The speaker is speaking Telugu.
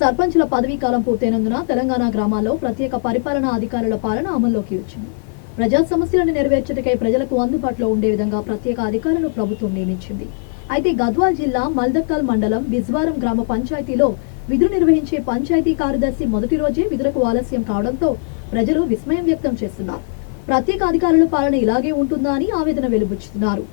సర్పంచుల పదవీ కాలం పూర్తయినందున తెలంగాణ గ్రామాల్లో ప్రత్యేక పరిపాలనా అధికారుల పాలన అమల్లోకి వచ్చింది. ప్రజా సమస్యలను నెరవేర్చటకై ప్రజలకు అందుబాటులో ఉండే విధంగా ప్రత్యేక అధికారులను ప్రభుత్వం నియమించింది. అయితే గద్వాల్ జిల్లా మల్దక్కల్ మండలం బిజ్వారం గ్రామ పంచాయతీలో విధులు నిర్వహించే పంచాయతీ కార్యదర్శి మొదటి రోజే విధులకు ఆలస్యం కావడంతో ప్రజలు విస్మయం వ్యక్తం చేస్తున్నారు. ప్రత్యేక అధికారుల పాలన ఇలాగే ఉంటుందా అని ఆవేదన వెలుబుచ్చుతున్నారు.